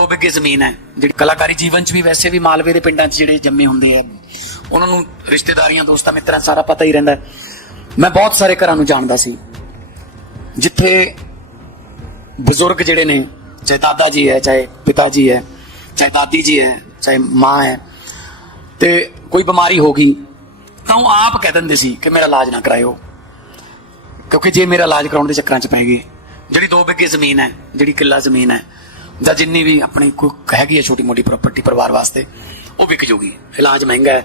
ਦੋ ਬਿੱਗੇ ਜ਼ਮੀਨ ਹੈ, ਜਿਹੜੀ ਕਲਾਕਾਰੀ ਜੀਵਨ 'ਚ ਵੀ ਵੈਸੇ ਵੀ ਮਾਲਵੇ ਦੇ ਪਿੰਡਾਂ 'ਚ ਜਿਹੜੇ ਜੰਮੇ ਹੁੰਦੇ ਆ। ਉਹਨਾਂ ਨੂੰ ਰਿਸ਼ਤੇਦਾਰੀਆਂ, ਦੋਸਤਾਂ, ਮਿੱਤਰਾਂ ਸਾਰਾ ਪਤਾ ਹੀ ਰਹਿੰਦਾ ਮੈਂ ਬਹੁਤ ਸਾਰੇ ਘਰਾਂ ਨੂੰ ਜਾਣਦਾ ਸੀ। ਜਿੱਥੇ ਬਜ਼ੁਰਗ ਜਿਹੜੇ ਨੇ, ਚਾਹੇ ਦਾਦਾ ਜੀ ਹੈ, ਚਾਹੇ ਪਿਤਾ ਜੀ ਹੈ, ਚਾਹੇ ਦਾਦੀ ਜੀ ਹੈ, ਚਾਹੇ ਮਾਂ ਹੈ, ਤੇ ਕੋਈ ਬਿਮਾਰੀ ਹੋ ਗਈ, ਤਾਂ ਉਹ ਆਪ ਕਹਿ ਦਿੰਦੇ ਸੀ ਕਿ ਮੇਰਾ ਇਲਾਜ ਨਾ ਕਰਾਇਓ। ਕਿਉਂਕਿ ਜੇ ਮੇਰਾ ਇਲਾਜ ਕਰਾਉਣ ਦੇ ਚੱਕਰਾਂ 'ਚ ਪੈ ਗਏ, ਜਿਹੜੀ ਦੋ ਬਿੱਗੇ ਜ਼ਮੀਨ ਹੈ, ਜਿਹੜੀ ਕਿੱਲਾ ਜ਼ਮੀਨ ਹੈ ਜਾਂ ਜਿੰਨੀ ਵੀ ਆਪਣੀ ਕੋਈ ਹੈਗੀ ਹੈ ਛੋਟੀ ਮੋਟੀ ਪ੍ਰਾਪਰਟੀ ਪਰਿਵਾਰ ਵਾਸਤੇ, ਉਹ ਵਿਕ ਜੂਗੀ। ਇਲਾਜ ਮਹਿੰਗਾ ਹੈ।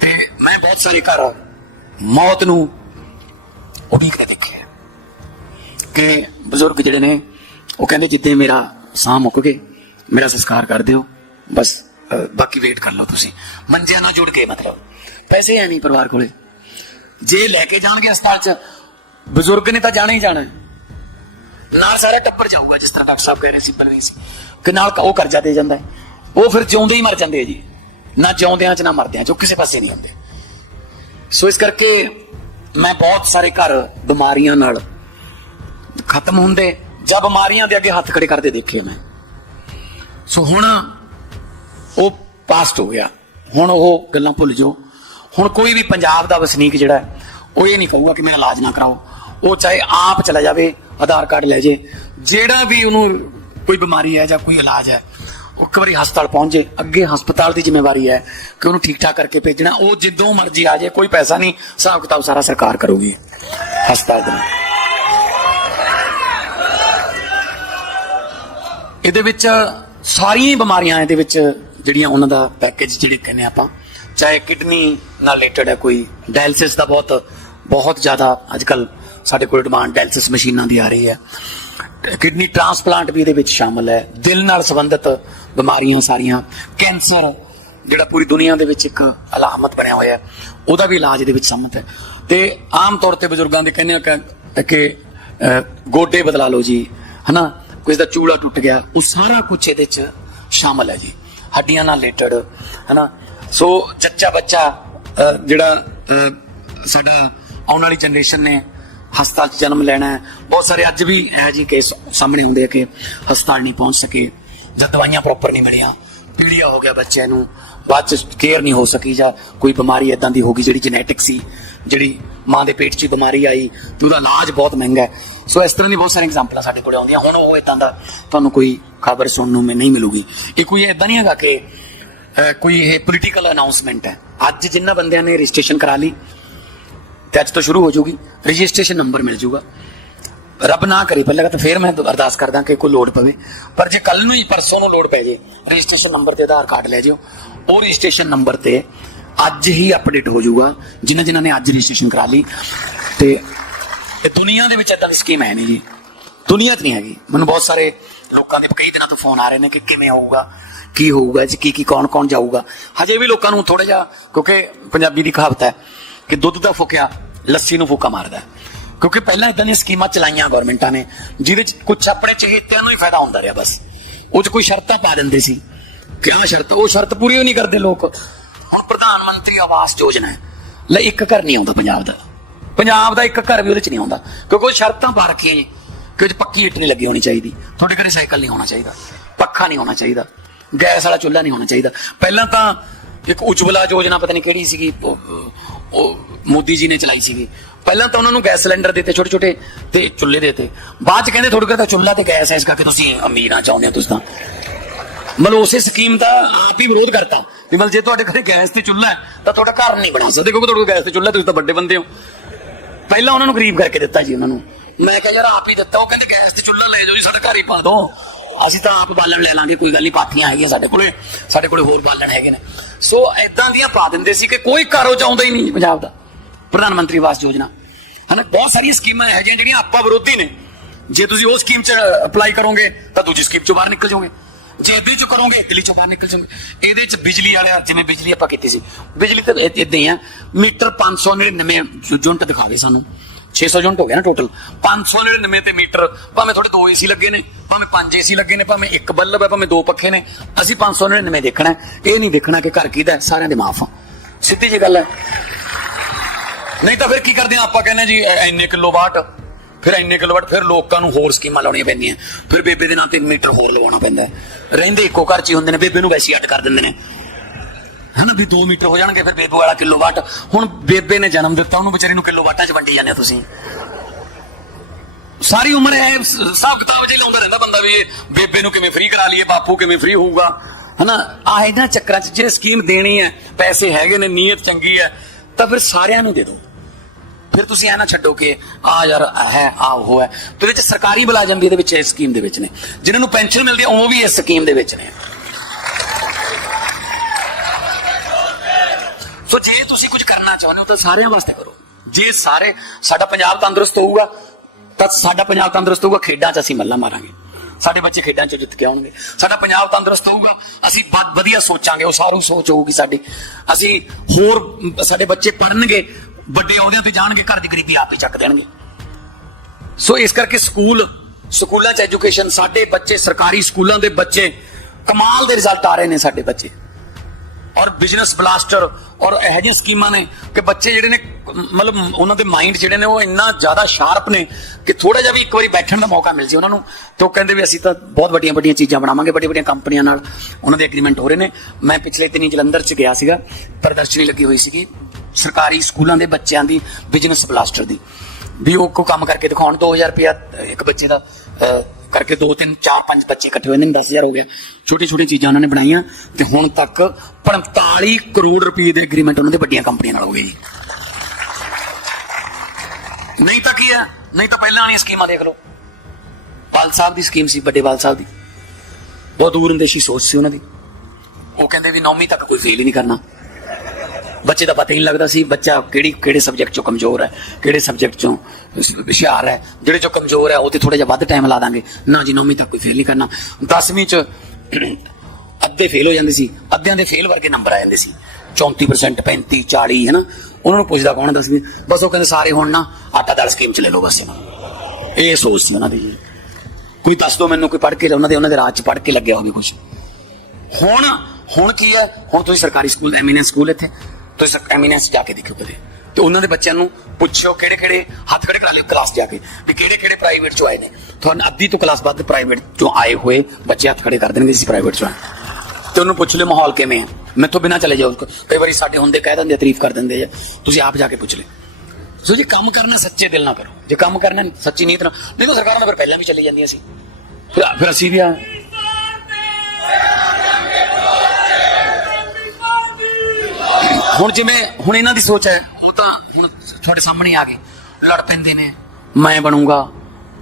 ਤੇ ਮੈਂ ਬਹੁਤ ਸਾਰੇ ਘਰ ਮੌਤ ਨੂੰ ਉਡੀਕਦੇ ਦੇਖੇ ਕਿ ਬਜ਼ੁਰਗ ਜਿਹੜੇ ਨੇ, ਉਹ ਕਹਿੰਦੇ ਜਿੱਦੇ ਮੇਰਾ ਸਾਹ ਮੁੱਕ ਗਏ, ਮੇਰਾ ਸੰਸਕਾਰ ਕਰ ਦਿਓ, ਬਸ ਬਾਕੀ ਵੇਟ ਕਰ ਲਓ ਤੁਸੀਂ। ਮੰਜਿਆਂ ਨਾਲ ਜੁੜ ਕੇ ਮਤਲਬ। ਪੈਸੇ ਹੈ ਨਹੀਂ ਪਰਿਵਾਰ ਕੋਲੇ। ਜੇ ਲੈ ਕੇ ਜਾਣਗੇ ਹਸਪਤਾਲ 'ਚ, ਬਜ਼ੁਰਗ ਨੇ ਤਾਂ ਜਾਣਾ ਹੀ ਜਾਣਾ ਨਾਲ ਸਾਰਾ ਟੱਪਰ ਜਾਊਗਾ, ਜਿਸ ਤਰ੍ਹਾਂ ਡਾਕਟਰ ਸਾਹਿਬ ਕਹਿ ਰਹੇ ਸੀ, ਬਲਵੀਰ ਸੀ ਕਿ ਨਾਲ ਉਹ ਕਰਜ਼ਾ ਦੇ ਜਾਂਦਾ ਹੈ। ਉਹ ਫਿਰ ਜਿਉਂਦੇ ਹੀ ਮਰ ਜਾਂਦੇ ਆ ਜੀ। ਨਾ ਜਿਉਂਦਿਆਂ 'ਚ, ਨਾ ਮਰਦਿਆਂ 'ਚ, ਉਹ ਕਿਸੇ ਪਾਸੇ ਨਹੀਂ ਹੁੰਦੇ ਸੋ ਇਸ ਕਰਕੇ ਮੈਂ ਬਹੁਤ ਸਾਰੇ ਘਰ ਬਿਮਾਰੀਆਂ ਨਾਲ ਖਤਮ ਹੁੰਦੇ, ਜਾਂ ਬਿਮਾਰੀਆਂ ਦੇ ਅੱਗੇ ਹੱਥ ਖੜੇ ਕਰਦੇ ਦੇਖੇ ਮੈਂ। ਸੋ ਹੁਣ ਉਹ ਪਾਸਟ ਹੋ ਗਿਆ। ਹੁਣ ਉਹ ਗੱਲਾਂ ਭੁੱਲ ਜਾਓ। ਹੁਣ ਕੋਈ ਵੀ ਪੰਜਾਬ ਦਾ ਵਸਨੀਕ ਜਿਹੜਾ ਉਹ ਇਹ ਨਹੀਂ ਕਹੂਗਾ ਕਿ ਮੈਂ ਇਲਾਜ ਨਾ ਕਰਾਓ। ਉਹ ਚਾਹੇ ਆਪ ਚਲਾ ਜਾਵੇ, ਆਧਾਰ ਕਾਰਡ ਲੈ ਜੇ, ਜਿਹੜਾ ਵੀ ਉਹਨੂੰ ਕੋਈ ਬਿਮਾਰੀ ਹੈ ਜਾਂ ਕੋਈ ਇਲਾਜ ਹੈ, ਉਹ ਇੱਕ ਵਾਰੀ ਹਸਪਤਾਲ ਪਹੁੰਚ ਜੇ, ਅੱਗੇ ਹਸਪਤਾਲ ਦੀ ਜ਼ਿੰਮੇਵਾਰੀ ਹੈ ਕਿ ਉਹਨੂੰ ਠੀਕ ਠਾਕ ਕਰਕੇ ਭੇਜਣਾ, ਉਹ ਜਿੱਦੋਂ ਮਰਜ਼ੀ ਆ ਜਾਏ ਕੋਈ ਪੈਸਾ ਨਹੀਂ, ਹਿਸਾਬ ਕਿਤਾਬ ਸਾਰਾ ਸਰਕਾਰ ਕਰੂਗੀ, ਹਸਪਤਾਲ ਦਾ ਇਹਦੇ ਵਿੱਚ ਸਾਰੀਆਂ ਹੀ ਬਿਮਾਰੀਆਂ ਇਹਦੇ ਵਿੱਚ ਜਿਹੜੀਆਂ ਉਹਨਾਂ ਦਾ ਪੈਕੇਜ ਜਿਹੜੇ ਕਹਿੰਦੇ ਆਪਾਂ, ਚਾਹੇ ਕਿਡਨੀ ਨਾਲ ਰਿਲੇਟਡ ਹੈ ਕੋਈ ਡਾਇਲਿਸਿਸ ਦਾ ਬਹੁਤ ਬਹੁਤ ਜ਼ਿਆਦਾ ਅੱਜਕੱਲ ਸਾਡੇ ਕੋਲ ਡਿਮਾਂਡ ਡਾਇਲਿਸਿਸ ਮਸ਼ੀਨਾਂ ਦੀ ਆ ਰਹੀ ਹੈ। ਕਿਡਨੀ ਟ੍ਰਾਂਸਪਲਾਂਟ ਵੀ ਇਹਦੇ ਵਿੱਚ ਸ਼ਾਮਲ ਹੈ। ਦਿਲ ਨਾਲ ਸੰਬੰਧਿਤ ਬਿਮਾਰੀਆਂ ਸਾਰੀਆਂ। ਕੈਂਸਰ, ਜਿਹੜਾ ਪੂਰੀ ਦੁਨੀਆ ਦੇ ਵਿੱਚ ਇੱਕ ਅਲਾਮਤ ਬਣਿਆ ਹੋਇਆ ਹੈ, ਉਹਦਾ ਵੀ ਇਲਾਜ ਇਹਦੇ ਵਿੱਚ ਸੰਮਤ ਹੈ। ਤੇ ਆਮ ਤੌਰ ਤੇ ਬਜ਼ੁਰਗਾਂ ਦੇ ਕਹਿੰਦੇ ਆ ਕਿ- ਗੋਡੇ ਬਦਲਾ ਲਓ ਜੀ, ਹਨਾ? ਕਿਸੇ ਦਾ ਚੂੜਾ ਟੁੱਟ ਗਿਆ, ਉਹ ਸਾਰਾ ਕੁਝ ਇਹਦੇ ਚ ਸ਼ਾਮਲ ਹੈ ਜੀ। ਹੱਡੀਆਂ ਨਾਲ ਰਿਲੇਟਡ ਹਨਾ? ਸੋ, ਜੱਚਾ ਬੱਚਾ ਜਿਹੜਾ ਸਾਡਾ ਆਉਣ ਵਾਲੀ ਜਨਰੇਸ਼ਨ ਨੇ ਹਸਪਤਾਲ 'ਚ ਜਨਮ ਲੈਣਾ ਹੈ। ਬਹੁਤ ਸਾਰੇ ਅੱਜ ਵੀ ਹੈ ਜੀ ਕੇਸ ਸਾਹਮਣੇ ਹੁੰਦੇ ਆ ਕਿ ਹਸਪਤਾਲ ਨਹੀਂ ਪਹੁੰਚ ਸਕੇ, ਜਾਂ ਦਵਾਈਆਂ ਪ੍ਰੋਪਰ ਨਹੀਂ ਮਿਲੀਆਂ, ਪੀੜੀਆ ਹੋ ਗਿਆ ਬੱਚਿਆਂ ਨੂੰ, ਬਾਅਦ ਚ ਕੇਅਰ ਨਹੀਂ ਹੋ ਸਕੀ ਜਾਂ ਕੋਈ ਬਿਮਾਰੀ ਇਦਾਂ ਦੀ ਹੋ ਗਈ ਜਿਹੜੀ ਜੈਨੇਟਿਕ ਸੀ, ਜਿਹੜੀ ਮਾਂ ਦੇ ਪੇਟ 'ਚ ਬਿਮਾਰੀ ਆਈ, ਤੇ ਉਹਦਾ ਇਲਾਜ ਬਹੁਤ ਮਹਿੰਗਾ ਹੈ। ਸੋ ਇਸ ਤਰ੍ਹਾਂ ਦੀ ਬਹੁਤ ਸਾਰੀਆਂ ਐਗਜ਼ਾਮਪਲਾਂ ਸਾਡੇ ਕੋਲ ਆਉਂਦੀਆਂ। ਹੁਣ ਉਹ ਇਦਾਂ ਦਾ ਤੁਹਾਨੂੰ ਕੋਈ ਖਬਰ ਸੁਣਨ ਨੂੰ ਮੈਂ ਨਹੀਂ ਮਿਲੂਗੀ। ਇਹ ਕੋਈ ਇਦਾਂ ਨਹੀਂ ਹੈਗਾ ਕਿ ਕੋਈ ਇਹ ਪੋਲੀਟੀਕਲ ਅਨਾਉਂਸਮੈਂਟ ਹੈ। ਅੱਜ ਜਿੰਨਾ ਬੰਦਿਆਂ ਨੇ ਰਜਿਸਟ੍ਰੇਸ਼ਨ ਕਰਾ ਲਈ ਤੇ ਅੱਜ ਤੋਂ ਸ਼ੁਰੂ ਹੋ ਜਾਊਗੀ ਰਜਿਸਟ੍ਰੇਸ਼ਨ ਨੰਬਰ ਮਿਲ ਜੂਗਾ ਰੱਬ ਨਾ ਕਰੇ ਪਹਿਲਾਂ ਤਾਂ ਫੇਰ ਮੈਂ ਅਰਦਾਸ ਕਰਦਾ ਕਿ ਕੋਈ ਲੋੜ ਪਵੇ। ਪਰ ਜੇ ਕੱਲ ਨੂੰ ਹੀ ਪਰਸੋਂ ਨੂੰ ਲੋੜ ਪੈ ਜੇ ਰਜਿਸਟ੍ਰੇਸ਼ਨ ਨੰਬਰ ਤੇ ਆਧਾਰ ਕਾਰਡ ਲੈ ਜਿਓ। ਉਹ ਰਜਿਸਟ੍ਰੇਸ਼ਨ ਨੰਬਰ ਤੇ ਅੱਜ ਹੀ ਅਪਡੇਟ ਹੋ ਜਾਊਗਾ, ਜਿਨ੍ਹਾਂ ਜਿਨ੍ਹਾਂ ਨੇ ਅੱਜ ਰਜਿਸਟ੍ਰੇਸ਼ਨ ਕਰਾ ਲਈ। ਤੇ ਇਹ ਦੁਨੀਆ ਦੇ ਵਿੱਚ ਇਦਾਂ ਦੀ ਸਕੀਮ ਹੈ ਨਹੀਂ ਜੀ। ਦੁਨੀਆ 'ਚ ਨਹੀਂ ਹੈਗੀ। ਮੈਨੂੰ ਬਹੁਤ ਸਾਰੇ ਲੋਕਾਂ ਦੇ ਕਈ ਦਿਨਾਂ ਤੋਂ ਫੋਨ ਆ ਰਹੇ ਨੇ ਕਿ ਕਿਵੇਂ ਹੋਊਗਾ, ਕੀ ਹੋਊਗਾ ਜੀ ਕੀ ਕੀ ਕੌਣ ਕੌਣ ਜਾਊਗਾ। ਹਜੇ ਵੀ ਲੋਕਾਂ ਨੂੰ ਥੋੜਾ ਜਿਹਾ, ਕਿਉਂਕਿ ਪੰਜਾਬੀ ਦੀ ਕਹਾਵਤ ਹੈ ਕਿ ਦੁੱਧ ਦਾ ਫੁਕਿਆ, ਲੱਸੀ ਨੂੰ ਫੂਕਾ ਮਾਰਦਾ ਕਿਉਂਕਿ ਪਹਿਲਾਂ ਇਦਾਂ ਦੀਆਂ ਸਕੀਮਾਂ ਚਲਾਈਆਂ ਗਵਰਨਮੈਂਟਾਂ ਨੇ, ਜਿਹਦੇ ਚ ਕੁਝ ਆਪਣੇ ਚਹੇਤਿਆਂ ਨੂੰ ਹੀ ਫਾਇਦਾ ਹੁੰਦਾ ਰਿਹਾ ਬਸ। ਉਹ ਚ ਕੋਈ ਸ਼ਰਤਾਂ ਪਾ ਦਿੰਦੇ ਸੀ। ਕਿ ਆਹ ਸ਼ਰਤ ਉਹ ਸ਼ਰਤ ਪੂਰੀ ਹੀ ਨਹੀਂ ਕਰਦੇ ਲੋਕ। ਹੁਣ ਪ੍ਰਧਾਨ ਮੰਤਰੀ ਆਵਾਸ ਯੋਜਨਾ ਲੈ, ਇੱਕ ਘਰ ਨਹੀਂ ਆਉਂਦਾ ਪੰਜਾਬ ਦਾ। ਪੰਜਾਬ ਦਾ ਇੱਕ ਘਰ ਵੀ ਉਹਦੇ ਚ ਨਹੀਂ ਆਉਂਦਾ। ਕਿਉਂਕਿ ਉਹ ਸ਼ਰਤਾਂ ਪਾ ਰੱਖੀਆਂ ਜੀ, ਕਿ ਉਹ ਪੱਕੀ ਇੱਟ ਨਹੀਂ ਲੱਗੀ ਹੋਣੀ ਚਾਹੀਦੀ। ਤੁਹਾਡੇ ਘਰੇ ਸਾਈਕਲ ਨਹੀਂ ਹੋਣਾ ਚਾਹੀਦਾ। ਪੱਖਾ ਨਹੀਂ ਹੋਣਾ ਚਾਹੀਦਾ। ਗੈਸ ਵਾਲਾ ਚੁੱਲ੍ਹਾ ਨਹੀਂ ਹੋਣਾ ਚਾਹੀਦਾ। ਪਹਿਲਾਂ ਤਾਂ ਇੱਕ ਉਜਵਲਾ ਯੋਜਨਾ ਪਤਾ ਨਹੀਂ ਕਿਹੜੀ ਸੀਗੀ ਉਹ- ਉਹ ਮੋਦੀ ਜੀ ਨੇ ਚਲਾਈ ਸੀਗੀ। ਪਹਿਲਾਂ ਤਾਂ ਉਹਨਾਂ ਨੂੰ ਗੈਸ ਸਿਲੰਡਰ ਦਿੱਤੇ ਛੋਟੇ ਛੋਟੇ ਤੇ ਚੁੱਲ੍ਹੇ ਦਿੱਤੇ। ਬਾਅਦ ਚ ਕਹਿੰਦੇ ਤੁਹਾਡੇ ਕੋਲ ਤਾਂ ਚੁੱਲ੍ਹਾ ਤੇ ਗੈਸ ਹੈ, ਇਸ ਕਰਕੇ ਤੁਸੀਂ ਅਮੀਰਾਂ ਚਾਹੁੰਦੇ ਹੋ ਤੁਸੀਂ ਤਾਂ। ਮਤਲਬ ਉਸੇ ਸਕੀਮ ਦਾ ਆਪ ਹੀ ਵਿਰੋਧ ਕਰਤਾ ਵੀ ਮਤਲਬ ਜੇ ਤੁਹਾਡੇ ਘਰੇ ਗੈਸ ਤੇ ਚੁੱਲ੍ਹਾ ਹੈ, ਤਾਂ ਤੁਹਾਡਾ ਘਰ ਨਹੀਂ ਬਣਾ ਸਕਦੇ, ਕਿਉਂਕਿ ਤੁਹਾਡੇ ਕੋਲ ਗੈਸ ਤੇ ਚੁੱਲ੍ਹਾ ਤੁਸੀਂ ਤਾਂ ਵੱਡੇ ਬੰਦੇ ਹੋ। ਪਹਿਲਾਂ ਉਹਨਾਂ ਨੂੰ ਗਰੀਬ ਕਰਕੇ ਦਿੱਤਾ ਜੀ ਉਹਨਾਂ ਨੂੰ। ਮੈਂ ਕਿਹਾ ਯਾਰ ਆਪ ਹੀ ਦਿੱਤਾ, ਉਹ ਕਹਿੰਦੇ ਗੈਸ ਤੇ ਚੁੱਲ੍ਹਾ ਲੈ ਜਾਓ ਜੀ, ਸਾਡਾ ਘਰ ਹੀ ਪਾ ਦਿਓ। ਅਸੀਂ ਤਾਂ ਆਪ ਬਾਲਣ ਲੈ ਲਾਂਗੇ, ਕੋਈ ਗੱਲ ਨਹੀਂ ਪਾਥੀਆਂ ਹੈਗੀਆਂ ਸਾਡੇ ਕੋਲੇ ਸਾਡੇ ਕੋਲੇ ਹੋਰ ਬਾਲਣ ਹੈਗੇ ਨੇ। ਸੋ ਐਦਾਂ ਦੀਆਂ ਪਾ ਦਿੰਦੇ ਸੀ ਕਿ ਕੋਈ ਘਰੋਂ ਚਾਹੁੰਦਾ ਹੀ ਨਹੀਂ ਪੰਜਾਬ ਦਾ। ਪ੍ਰਧਾਨ ਮੰਤਰੀ ਆਵਾਸ ਯੋਜਨਾ। ਹਨਾ, ਬਹੁਤ ਸਾਰੀਆਂ ਸਕੀਮਾਂ ਹੈਗੀਆਂ ਜਿਹੜੀਆਂ ਆਪਾਂ ਵਿਰੋਧੀ ਨੇ। ਜੇ ਤੁਸੀਂ ਉਹ ਸਕੀਮ 'ਚ ਅਪਲਾਈ ਕਰੋਗੇ, ਤਾਂ ਦੂਜੀ ਸਕੀਮ 'ਚੋਂ ਬਾਹਰ ਨਿਕਲ ਜਾਓਗੇ। ਜੇ ਇਹਦੇ 'ਚ ਕਰੋਗੇ, ਦਿੱਲੀ 'ਚੋਂ ਬਾਹਰ ਨਿਕਲ ਜਾਓਗੇ। ਇਹਦੇ 'ਚ ਬਿਜਲੀ ਵਾਲੇ ਜਿਵੇਂ ਬਿਜਲੀ ਆਪਾਂ ਕੀਤੀ ਸੀ, ਬਿਜਲੀ ਤਾਂ ਇਦਾਂ ਹੀ ਆ। ਮੀਟਰ 599 ਯੂਨਿਟ ਦਿਖਾਵੇ ਸਾਨੂੰ। 600 ਯੂਨਿਟ ਹੋ ਗਿਆ ਨਾ ਟੋਟਲ 599 ਤੇ ਮੀਟਰ। ਭਾਵੇਂ ਤੁਹਾਡੇ ਦੋ ਏਸੀ ਲੱਗੇ ਨੇ, ਭਾਵੇਂ ਪੰਜ ਏਸੀ ਲੱਗੇ ਨੇ, ਭਾਵੇਂ ਇੱਕ ਬੱਲਬ ਹੈ, ਭਾਵੇਂ ਦੋ ਪੱਖੇ ਨੇ, ਅਸੀਂ 599 ਦੇਖਣਾ ਇਹ ਨਹੀਂ ਦੇਖਣਾ ਕਿ ਘਰ ਕਿਹਦਾ ਸਾਰਿਆਂ ਦੇ ਮਾਫ ਆ। ਸਿੱਧੀ ਜੀ ਗੱਲ ਹੈ। ਨਹੀਂ ਤਾਂ ਫਿਰ ਕੀ ਕਰਦੇ ਆ ਆਪਾਂ ਕਹਿੰਦੇ ਜੀ ਇੰਨੇ ਕਿਲੋ ਵਾਟ, ਫਿਰ ਇੰਨੇ ਕਿਲੋਵਾਟ ਫਿਰ ਲੋਕਾਂ ਨੂੰ ਹੋਰ ਸਕੀਮਾਂ ਲਾਉਣੀਆਂ ਪੈਂਦੀਆਂ। ਫਿਰ ਬੇਬੇ ਦੇ ਨਾਂ ਤੇ ਮੀਟਰ ਹੋਰ ਲਵਾਉਣਾ ਪੈਂਦਾ ਰਹਿੰਦੇ ਇੱਕੋ ਘਰ 'ਚ ਹੀ ਹੁੰਦੇ ਨੇ, ਬੇਬੇ ਨੂੰ ਵੈਸੇ ਅੱਡ ਕਰ ਦਿੰਦੇ ਨੇ। ਹਨਾ ਵੀ 2 ਮੀਟਰ ਹੋ ਜਾਣਗੇ, ਫਿਰ ਬੇਬੇ ਵਾਲਾ ਕਿਲੋ ਵਾਟ। ਹੁਣ ਬੇਬੇ ਨੇ ਜਨਮ ਦਿੱਤਾ, ਉਹਨੂੰ ਵਿਚਾਰੀ ਨੂੰ ਕਿਲੋਵਾਟਾਂ 'ਚ ਵੰਡੀ ਜਾਂਦੇ ਤੁਸੀਂ। ਸਾਰੀ ਉਮਰ ਇਹ ਹਿਸਾਬ ਕਿਤਾਬ ਜੇ ਲਾਉਂਦਾ ਰਹਿੰਦਾ ਬੰਦਾ ਵੀ ਬੇਬੇ ਨੂੰ ਕਿਵੇਂ ਫ੍ਰੀ ਕਰਾ ਲਈਏ, ਬਾਪੂ ਕਿਵੇਂ ਫ੍ਰੀ ਹੋਊਗਾ। ਹਨਾ? ਆਹ ਇਹਨਾਂ ਚੱਕਰਾਂ 'ਚ ਜੇ ਸਕੀਮ ਦੇਣੀ ਹੈ, ਪੈਸੇ ਹੈਗੇ ਨੇ, ਨੀਅਤ ਚੰਗੀ ਹੈ, ਤਾਂ ਫਿਰ ਸਾਰਿਆਂ ਨੂੰ ਦੇ ਦਿਓ। ਫਿਰ ਤੁਸੀਂ ਐ ਨਾ ਛੱਡੋ ਕਿ ਆ ਯਾਰ ਹੈ ਆ ਉਹ ਹੈ। ਤੇ ਵਿੱਚ ਸਰਕਾਰੀ ਮੁਲਾਜ਼ਮ ਵੀ ਇਹਦੇ ਵਿੱਚ ਇਸ ਸਕੀਮ ਦੇ ਵਿੱਚ ਨੇ। ਜਿਨ੍ਹਾਂ ਨੂੰ ਪੈਨਸ਼ਨ ਮਿਲਦੀ ਹੈ, ਉਹ ਵੀ ਇਸ ਸਕੀਮ ਦੇ ਵਿੱਚ ਨੇ। ਸੋ ਜੇ ਤੁਸੀਂ ਕੁਝ ਕਰਨਾ ਚਾਹੁੰਦੇ ਹੋ ਤਾਂ ਸਾਰਿਆਂ ਵਾਸਤੇ ਕਰੋ। ਜੇ ਸਾਰੇ, ਸਾਡਾ ਪੰਜਾਬ ਤੰਦਰੁਸਤ ਹੋਊਗਾ, ਤਾਂ ਸਾਡਾ ਪੰਜਾਬ ਤੰਦਰੁਸਤ ਹੋਊਗਾ, ਖੇਡਾਂ 'ਚ ਅਸੀਂ ਮੱਲਾ ਮਾਰਾਂਗੇ। ਸਾਡੇ ਬੱਚੇ ਖੇਡਾਂ 'ਚ ਜਿੱਤ ਕੇ ਆਉਣਗੇ। ਸਾਡਾ ਪੰਜਾਬ ਤੰਦਰੁਸਤ ਹੋਊਗਾ, ਅਸੀਂ ਵਧ- ਵਧੀਆ ਸੋਚਾਂਗੇ, ਉਹ ਸਾਰੂ ਸੋਚ ਹੋਊਗੀ ਸਾਡੀ। ਅਸੀਂ ਹੋਰ, ਸਾਡੇ ਬੱਚੇ ਪੜਨਗੇ ਵੱਡੇ ਅਹੁਦਿਆਂ ਤੇ ਜਾਣਗੇ, ਘਰ ਦੀ ਗਰੀਬੀ ਆਪ ਹੀ ਚੱਕ ਦੇਣਗੇ। ਸੋ ਇਸ ਕਰਕੇ ਸਕੂਲ, ਸਕੂਲਾਂ 'ਚ ਐਜੂਕੇਸ਼ਨ ਸਾਡੇ ਬੱਚੇ, ਸਰਕਾਰੀ ਸਕੂਲਾਂ ਦੇ ਬੱਚੇ ਕਮਾਲ ਦੇ ਰਿਜ਼ਲਟ ਆ ਰਹੇ ਨੇ ਸਾਡੇ ਬੱਚੇ। ਔਰ ਬਿਜ਼ਨਸ ਬਲਾਸਟਰ ਔਰ ਇਹੋ ਜਿਹੀਆਂ ਸਕੀਮਾਂ ਨੇ ਕਿ ਬੱਚੇ ਜਿਹੜੇ ਨੇ, ਮਤਲਬ ਉਹਨਾਂ ਦੇ ਮਾਈਂਡ ਜਿਹੜੇ ਨੇ ਉਹ ਇੰਨਾ ਜ਼ਿਆਦਾ ਸ਼ਾਰਪ ਨੇ ਕਿ ਥੋੜਾ ਜਿਹਾ ਵੀ ਇੱਕ ਵਾਰੀ ਬੈਠਣ ਦਾ ਮੌਕਾ ਮਿਲ ਜੇ ਉਹਨਾਂ ਨੂੰ। ਤਾਂ ਉਹ ਕਹਿੰਦੇ ਵੀ ਅਸੀਂ ਤਾਂ ਬਹੁਤ ਵੱਡੀਆਂ ਵੱਡੀਆਂ ਚੀਜ਼ਾਂ ਬਣਾਵਾਂਗੇ, ਵੱਡੀਆਂ ਵੱਡੀਆਂ ਕੰਪਨੀਆਂ ਨਾਲ ਉਹਨਾਂ ਦੇ ਐਗਰੀਮੈਂਟ ਹੋ ਰਹੇ ਨੇ। ਮੈਂ ਪਿਛਲੇ ਦਿਨੀ ਜਲੰਧਰ ਚ ਗਿਆ ਸੀਗਾ, ਪ੍ਰਦਰਸ਼ਨੀ ਲੱਗੀ ਹੋਈ ਸੀਗੀ ਸਰਕਾਰੀ ਸਕੂਲਾਂ ਦੇ ਬੱਚਿਆਂ ਦੀ ਬਿਜ਼ਨਸ ਬਲਾਸਟਰ ਦੀ। ਵੀ ਉਹ ਕੋ ਕੰਮ ਕਰਕੇ ਦਿਖਾਉਣ 2000 ਰੁਪਇਆ ਇੱਕ ਬੱਚੇ ਦਾ ਕਰਕੇ 2 3 4 5 ਬੱਚੇ ਇਕੱਠੇ ਹੋਏ ਨੇ 10000 ਹੋ ਗਿਆ। ਛੋਟੀ ਛੋਟੀ ਚੀਜ਼ਾਂ ਉਹਨਾਂ ਨੇ ਬਣਾਈਆਂ ਤੇ ਹੁਣ ਤੱਕ 45 ਕਰੋੜ ਰੁਪਏ ਦੇ ਐਗਰੀਮੈਂਟ ਉਹਨਾਂ ਦੇ ਵੱਡੀਆਂ ਕੰਪਨੀਆਂ ਨਾਲ ਹੋ ਗਏ ਜੀ। ਨਹੀਂ ਤਾਂ ਕੀ ਹੈ? ਨਹੀਂ ਤਾਂ ਪਹਿਲਾਂ ਵਾਲੀਆਂ ਸਕੀਮਾਂ ਦੇਖ ਲਓ। ਬਾਲ ਸਾਹਿਬ ਦੀ ਸਕੀਮ ਸੀ, ਵੱਡੇ ਬਾਲ ਸਾਹਿਬ ਦੀ। ਬਹੁਤ ਦੂਰ ਅੰਦੇਸ਼ੀ ਸੋਚ ਸੀ ਉਹਨਾਂ ਦੀ। ਉਹ ਕਹਿੰਦੇ ਵੀ ਨੌਵੀਂ ਤੱਕ ਕੋਈ ਫੇਲ ਹੀ ਨਹੀਂ ਕਰਨਾ। ਬੱਚੇ ਦਾ ਪਤਾ ਹੀ ਨਹੀਂ ਲੱਗਦਾ ਸੀ, ਬੱਚਾ ਕਿਹੜੀ, ਕਿਹੜੇ ਸਬਜੈਕਟ ਚੋਂ ਕਮਜ਼ੋਰ ਹੈ, ਕਿਹੜੇ ਸਬਜੈਕਟ ਚੋਂ ਹੁਸ਼ਿਆਰ ਹੈ, ਜਿਹੜੇ ਚੋਂ ਕਮਜ਼ੋਰ ਹੈ, ਉਹ ਤੇ ਥੋੜਾ ਜਿਹਾ ਵੱਧ ਟਾਈਮ ਲਾ ਦਾਂਗੇ। ਨਾ ਜੀ, ਨੌਵੀਂ ਤੱਕ ਕੋਈ ਫੇਲ ਨਹੀਂ ਕਰਨਾ। 10ਵੀਂ ਚ ਅੱਧੇ ਫੇਲ ਹੋ ਜਾਂਦੇ ਸੀ, ਅੱਧਿਆਂ ਦੇ ਫੇਲ ਵਰਗੇ ਨੰਬਰ ਆ ਜਾਂਦੇ ਸੀ। 34% 35 40 ਹੈ ਨਾ ਉਹਨਾਂ ਨੂੰ ਪੁੱਛਦਾ ਕੌਣ 10ਵੀਂ ਬਸ ਉਹ ਕਹਿੰਦੇ ਸਾਰੇ ਹੁਣ ਨਾ ਆਟਾ ਦਾਲ ਸਕੀਮ ਚ ਲੈ ਲਓ ਬਸ। ਇਹਨਾਂ ਇਹ ਸੋਚ ਸੀ ਉਹਨਾਂ ਦੀ। ਜੀ। ਕੋਈ ਦੱਸ ਦੋ ਮੈਨੂੰ, ਕੋਈ ਪੜ੍ਹ ਕੇ, ਉਹਨਾਂ ਦੇ ਉਹਨਾਂ ਦੇ ਰਾਜ ਚ ਪੜ੍ਹ ਕੇ ਲੱਗਿਆ ਹੋਵੇ ਕੁਝ ਹੁਣ ਹੁਣ ਕੀ ਹੈ? ਹੁਣ ਤੁਸੀਂ ਸਰਕਾਰੀ ਸਕੂਲ ਐਮੀਨੈਂਸ ਸਕੂਲ ਇੱਥੇ। ਤੁਸੀਂ ਐਮੀਨੈਂਸ ਜਾ ਕੇ ਦੇਖਿਓ ਕਦੇ। ਤੇ ਉਹਨਾਂ ਦੇ ਬੱਚਿਆਂ ਨੂੰ ਪੁੱਛਿਓ ਕਿਹੜੇ ਕਿਹੜੇ ਹੱਥ ਖੜੇ ਕਰਾ ਲਿਓ ਕਲਾਸ ਜਾ ਕੇ ਵੀ ਕਿਹੜੇ ਕਿਹੜੇ ਪ੍ਰਾਈਵੇਟ ਚੋਂ ਆਏ ਨੇ। ਤੁਹਾਨੂੰ ਅੱਧੀ ਤੋਂ ਕਲਾਸ ਵੱਧ ਪ੍ਰਾਈਵੇਟ ਚੋਂ ਆਏ ਹੋਏ ਬੱਚੇ ਹੱਥ ਖੜੇ ਕਰ ਦੇਣਗੇ ਸੀ ਪ੍ਰਾਈਵੇਟ ਚੋਂ। ਆਏ ਤੇ ਉਹਨੂੰ ਪੁੱਛ ਲਿਓ ਮਾਹੌਲ ਕਿਵੇਂ ਹੈ ਮੈਥੋਂ ਬਿਨਾਂ ਚਲੇ ਜਾਓ। ਕਈ ਵਾਰੀ ਸਾਡੇ ਹੁੰਦੇ ਕਹਿ ਦਿੰਦੇ ਆ, ਤਾਰੀਫ ਕਰ ਦਿੰਦੇ ਆ। ਤੁਸੀਂ ਆਪ ਜਾ ਕੇ ਪੁੱਛ ਲਿਓ। ਸੋ ਜੇ ਕੰਮ ਕਰਨਾ ਸੱਚੇ ਦਿਲ ਨਾਲ ਕਰੋ। ਜੇ ਕੰਮ ਕਰਨਾ ਸੱਚੀ ਨੀਤ ਨਾਲ ਨਹੀਂ ਤਾਂ ਸਰਕਾਰਾਂ ਫਿਰ ਪਹਿਲਾਂ ਵੀ ਚਲੀ ਜਾਂਦੀਆਂ ਸੀ। ਫਿਰ ਅਸੀਂ ਵੀ ਆ ਹੁਣ ਜਿਵੇਂ ਹੁਣ ਇਹਨਾਂ ਦੀ ਸੋਚ ਹੈ ਉਹ ਤਾਂ ਹੁਣ ਤੁਹਾਡੇ ਸਾਹਮਣੇ ਆ ਗਏ। ਲੜ ਪੈਂਦੇ ਨੇ, ਮੈਂ ਬਣੂੰਗਾ,